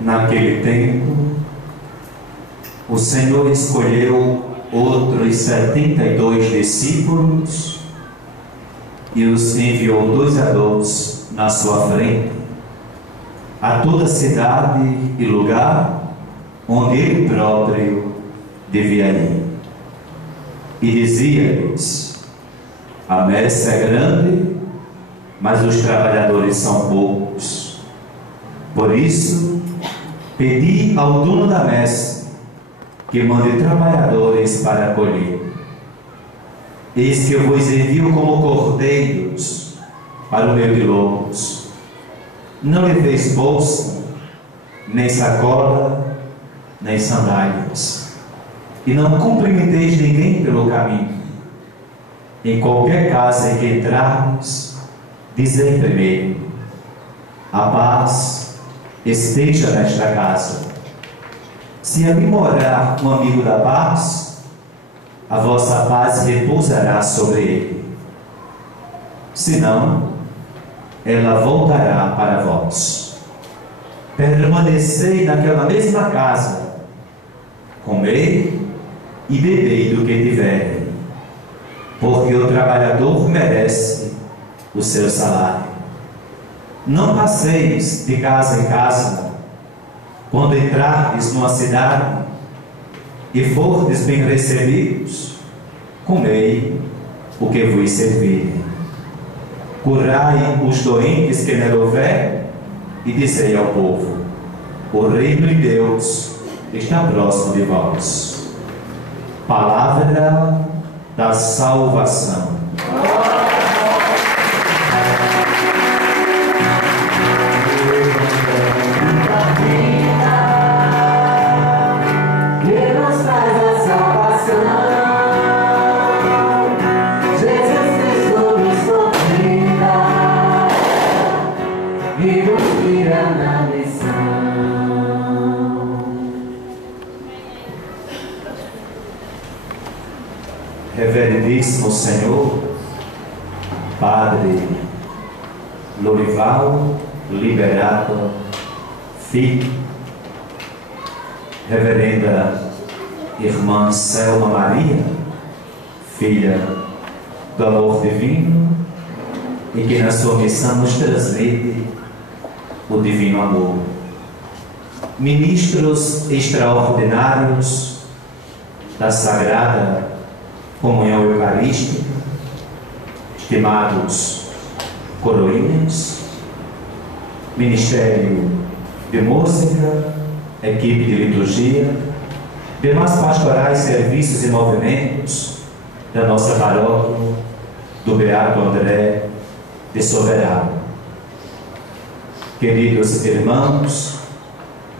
Naquele tempo, o Senhor escolheu outros 72 discípulos e os enviou 2 a 2 na sua frente, a toda cidade e lugar onde ele próprio devia ir. E dizia-lhes: a messe é grande, mas os trabalhadores são poucos. Por isso, pedi ao dono da messe que mande trabalhadores para a colheita. Eis que eu vos envio como cordeiros para o meio de lobos. Não leveis bolsa, nem sacola, nem sandálias, e não cumprimenteis ninguém pelo caminho. Em qualquer casa em que entrarmos, dizei primeiro: a paz esteja nesta casa. Se ali morar um amigo da paz, a vossa paz repousará sobre ele. Senão, ela voltará para vós. Permanecei naquela mesma casa, comei e bebei do que tiverem, porque o trabalhador merece o seu salário. Não passeis de casa em casa. Quando entrardes numa cidade e fordes bem recebidos, comei o que vos servirem. Curai os doentes que nela houver, e dizei ao povo: o reino de Deus está próximo de vós. Palavra da salvação. Reverendíssimo Senhor, Padre Lorival Liberato Filho, Reverenda Irmã Selma Maria, filha do amor divino, e que na sua missão nos transmite o divino amor. Ministros extraordinários da Sagrada Comunhão Eucarística, estimados coroinhas, Ministério de Música, equipe de liturgia, demais pastorais, serviços e movimentos da nossa paróquia do Beato André de Soberano. Queridos irmãos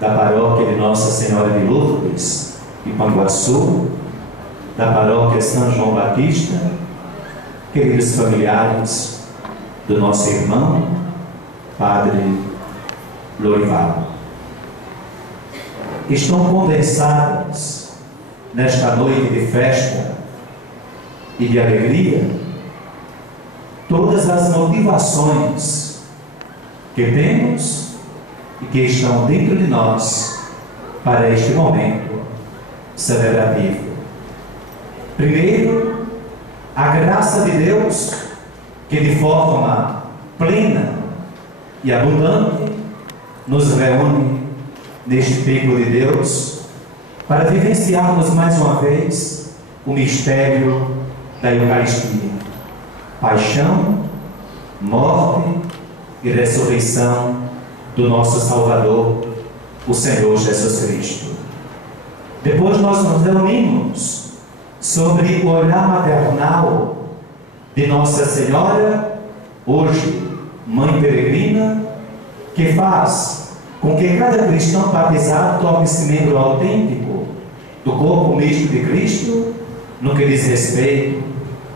da paróquia de Nossa Senhora de Lourdes e Panguaçu, da paróquia São João Batista, queridos familiares do nosso irmão, Padre Lorival, estão condensadas nesta noite de festa e de alegria todas as motivações que temos e que estão dentro de nós para este momento celebrativo. Primeiro, a graça de Deus, que de forma plena e abundante nos reúne neste templo de Deus para vivenciarmos mais uma vez o mistério da Eucaristia: paixão, morte e ressurreição do nosso Salvador, o Senhor Jesus Cristo. Depois nós nos reunimos sobre o olhar maternal de Nossa Senhora, hoje Mãe Peregrina, que faz com que cada cristão batizado torne-se membro autêntico do corpo místico de Cristo, no que diz respeito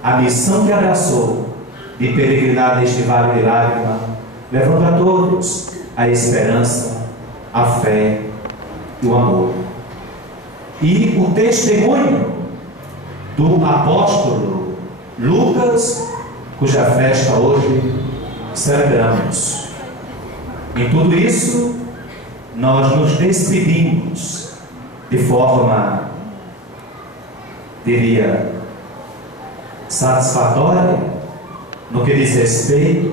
à missão que abraçou de peregrinar neste vale de lágrima, levando a todos a esperança, a fé e o amor. E o testemunho do apóstolo Lucas, cuja festa hoje celebramos. Em tudo isso, nós nos despedimos de forma, diria, satisfatória no que diz respeito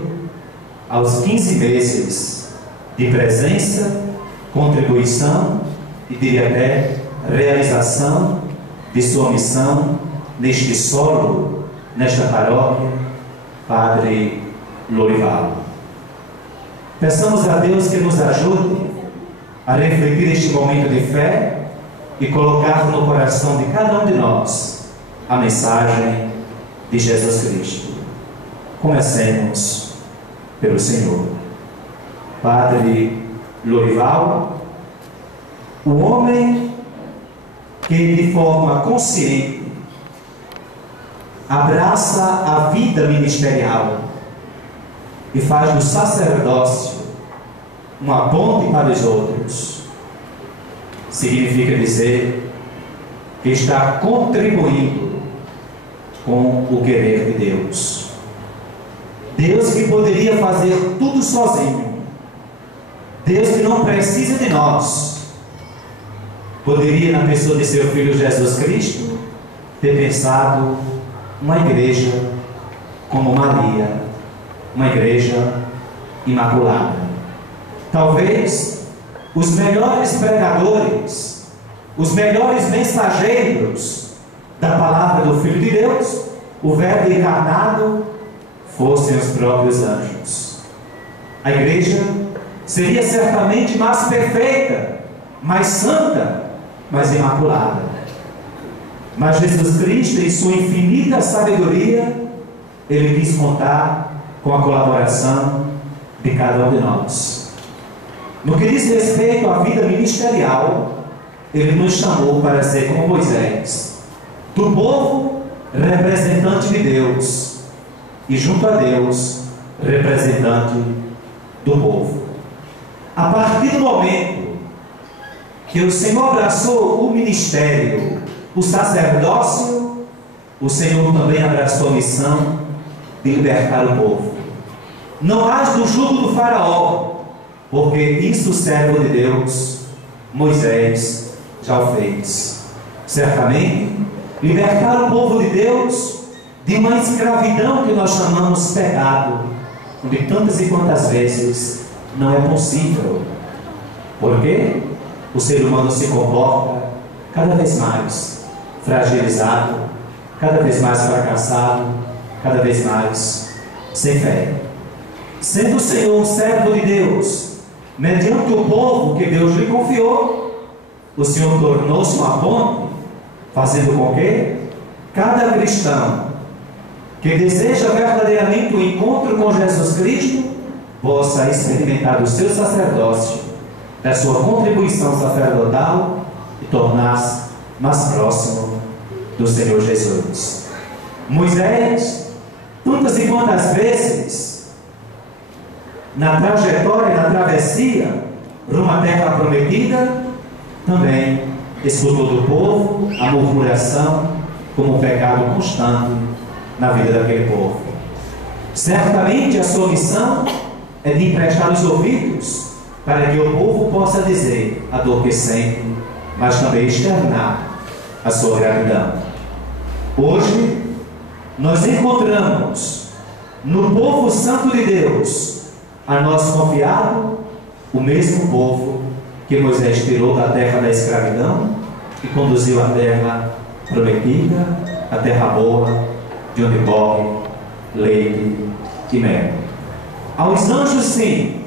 aos 15 meses de presença, contribuição e diria até realização de sua missão neste solo, nesta paróquia, Padre Lorival. Peçamos a Deus que nos ajude a refletir este momento de fé e colocar no coração de cada um de nós a mensagem de Jesus Cristo. Comecemos pelo Senhor. Padre Lorival, o homem que de forma consciente abraça a vida ministerial e faz do sacerdócio uma ponte para os outros, significa dizer que está contribuindo com o querer de Deus. Deus que poderia fazer tudo sozinho, Deus que não precisa de nós, poderia, na pessoa de seu Filho Jesus Cristo, ter pensado uma igreja como Maria, uma igreja imaculada. Talvez os melhores pregadores, os melhores mensageiros da palavra do Filho de Deus, o Verbo encarnado, fossem os próprios anjos. A igreja seria certamente mais perfeita, mais santa, mais imaculada. Mas Jesus Cristo, em sua infinita sabedoria, Ele quis contar com a colaboração de cada um de nós. No que diz respeito à vida ministerial, Ele nos chamou para ser como Moisés, do povo, representante de Deus, e junto a Deus, representante do povo. A partir do momento que o Senhor abraçou o ministério, o sacerdócio, o Senhor também abraçou a missão de libertar o povo. Não mais do jugo do faraó, porque isso o servo de Deus, Moisés, já o fez. Certamente, libertar o povo de Deus de uma escravidão que nós chamamos pecado, onde tantas e quantas vezes não é possível. Por quê? O ser humano se comporta cada vez mais fragilizado, cada vez mais fracassado, cada vez mais sem fé. Sendo o Senhor um servo de Deus, mediante o povo que Deus lhe confiou, o Senhor tornou-se uma ponte, fazendo com que cada cristão que deseja verdadeiramente o encontro com Jesus Cristo possa experimentar o seu sacerdócio, da sua contribuição sacerdotal e tornar-se mais próximo do Senhor Jesus. Moisés, tantas e quantas vezes, na trajetória, na travessia rumo à terra prometida, também escutou do povo a murmuração como um pecado constante na vida daquele povo. Certamente a sua missão é de emprestar os ouvidos para que o povo possa dizer a dor que sente, mas também externar a sua gratidão. Hoje nós encontramos no povo santo de Deus a nós confiado o mesmo povo que Moisés tirou da terra da escravidão e conduziu à terra prometida, a terra boa, de onde corre leite e mel. Aos anjos sim,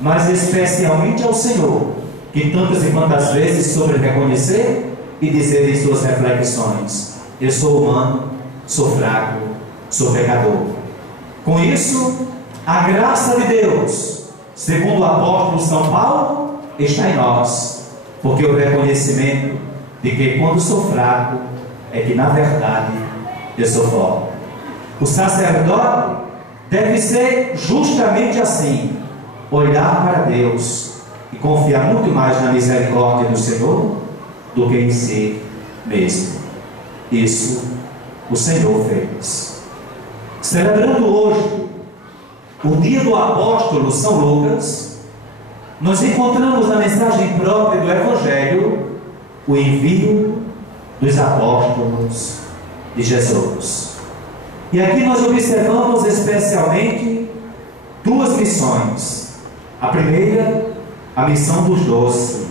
mas especialmente ao Senhor, que tantas e quantas vezes soube reconhecer e dizer em suas reflexões: eu sou humano, sou fraco, sou pecador. Com isso, a graça de Deus, segundo o apóstolo São Paulo, está em nós, porque o reconhecimento de que quando sou fraco é que na verdade eu sou forte. O sacerdote deve ser justamente assim: olhar para Deus e confiar muito mais na misericórdia do Senhor do que em si mesmo. Isso o Senhor fez. Celebrando hoje o dia do apóstolo São Lucas, nós encontramos na mensagem própria do Evangelho o envio dos apóstolos de Jesus. E aqui nós observamos especialmente duas missões. A primeira, a missão dos 12,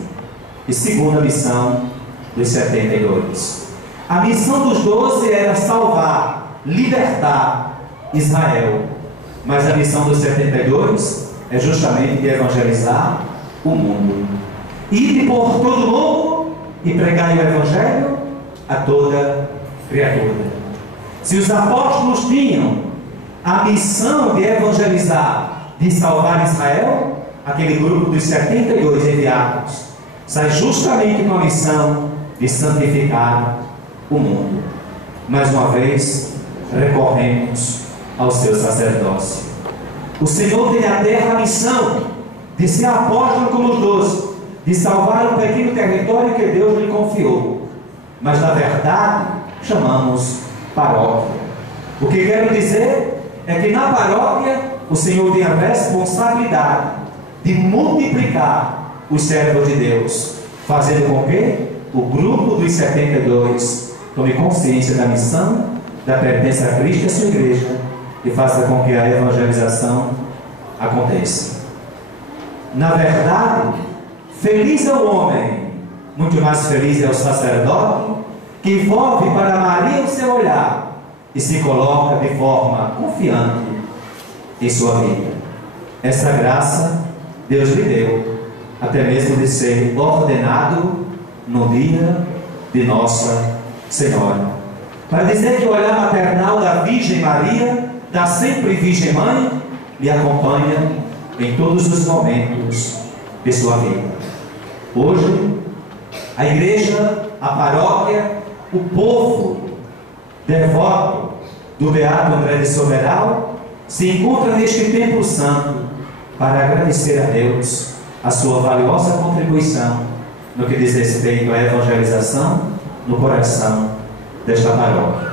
e segunda, a missão dos 72. A missão dos 12 era salvar, libertar Israel, mas a missão dos 72 é justamente de evangelizar o mundo. Ir por todo mundo e pregar o Evangelho a toda criatura. Se os apóstolos tinham a missão de evangelizar, de salvar Israel, aquele grupo dos 72 enviados sai justamente com a missão de santificar o mundo. Mais uma vez, recorremos ao seu sacerdócio. O Senhor tem à terra a missão de ser apóstolo como os 12, de salvar um pequeno território que Deus lhe confiou. Mas, na verdade, chamamos paróquia. O que quero dizer é que na paróquia o Senhor tem a responsabilidade de multiplicar os servos de Deus, fazendo com que o grupo dos 72 tome consciência da missão, da pertença a Cristo e a sua igreja, e faça com que a evangelização aconteça. Na verdade, feliz é o homem, muito mais feliz é o sacerdote, que volve para Maria o seu olhar e se coloca de forma confiante em sua vida. Essa graça Deus lhe deu, até mesmo de ser ordenado no dia de Nossa Senhora. Para dizer que o olhar maternal da Virgem Maria, da sempre Virgem Mãe, lhe acompanha em todos os momentos de sua vida. Hoje, a igreja, a paróquia, o povo devoto do Beato André de Soberal se encontra neste Templo Santo para agradecer a Deus a sua valiosa contribuição no que diz respeito à evangelização no coração desta paróquia.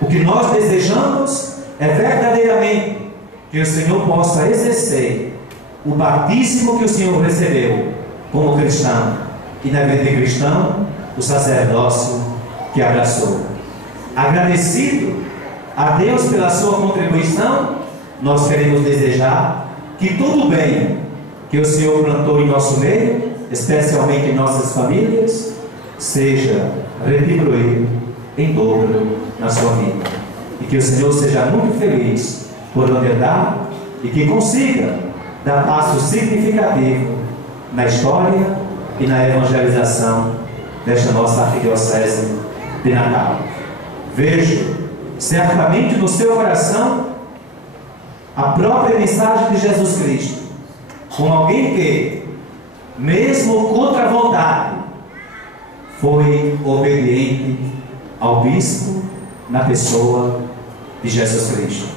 O que nós desejamos é verdadeiramente que o Senhor possa exercer o batismo que o Senhor recebeu como cristão, e na vida de cristão, o sacerdócio que abraçou. Agradecido a Deus pela sua contribuição, nós queremos desejar que tudo bem que o Senhor plantou em nosso meio, especialmente em nossas famílias, seja retribuído em dobro na sua vida, e que o Senhor seja muito feliz por onde andar e que consiga dar passo significativo na história e na evangelização desta nossa arquidiocese de Natal. Vejo certamente no seu coração a própria mensagem de Jesus Cristo, como alguém que, mesmo contra a vontade, foi obediente ao bispo na pessoa de Jesus Cristo,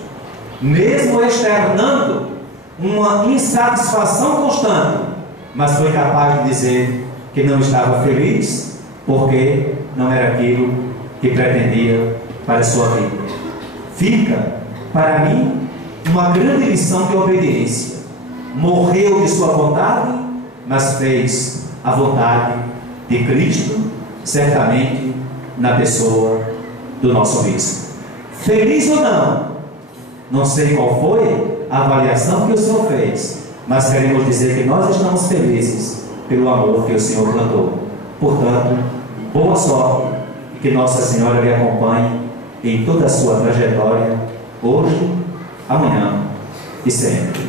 mesmo externando uma insatisfação constante, mas foi capaz de dizer que não estava feliz porque não era aquilo que pretendia para a sua vida. Fica, para mim, uma grande lição de obediência. Morreu de sua vontade, mas fez a vontade de Cristo, certamente na pessoa do nosso bispo. Feliz ou não sei qual foi a avaliação que o Senhor fez, mas queremos dizer que nós estamos felizes pelo amor que o Senhor plantou. Portanto, boa sorte e que Nossa Senhora lhe acompanhe em toda a sua trajetória, hoje, amanhã e sempre.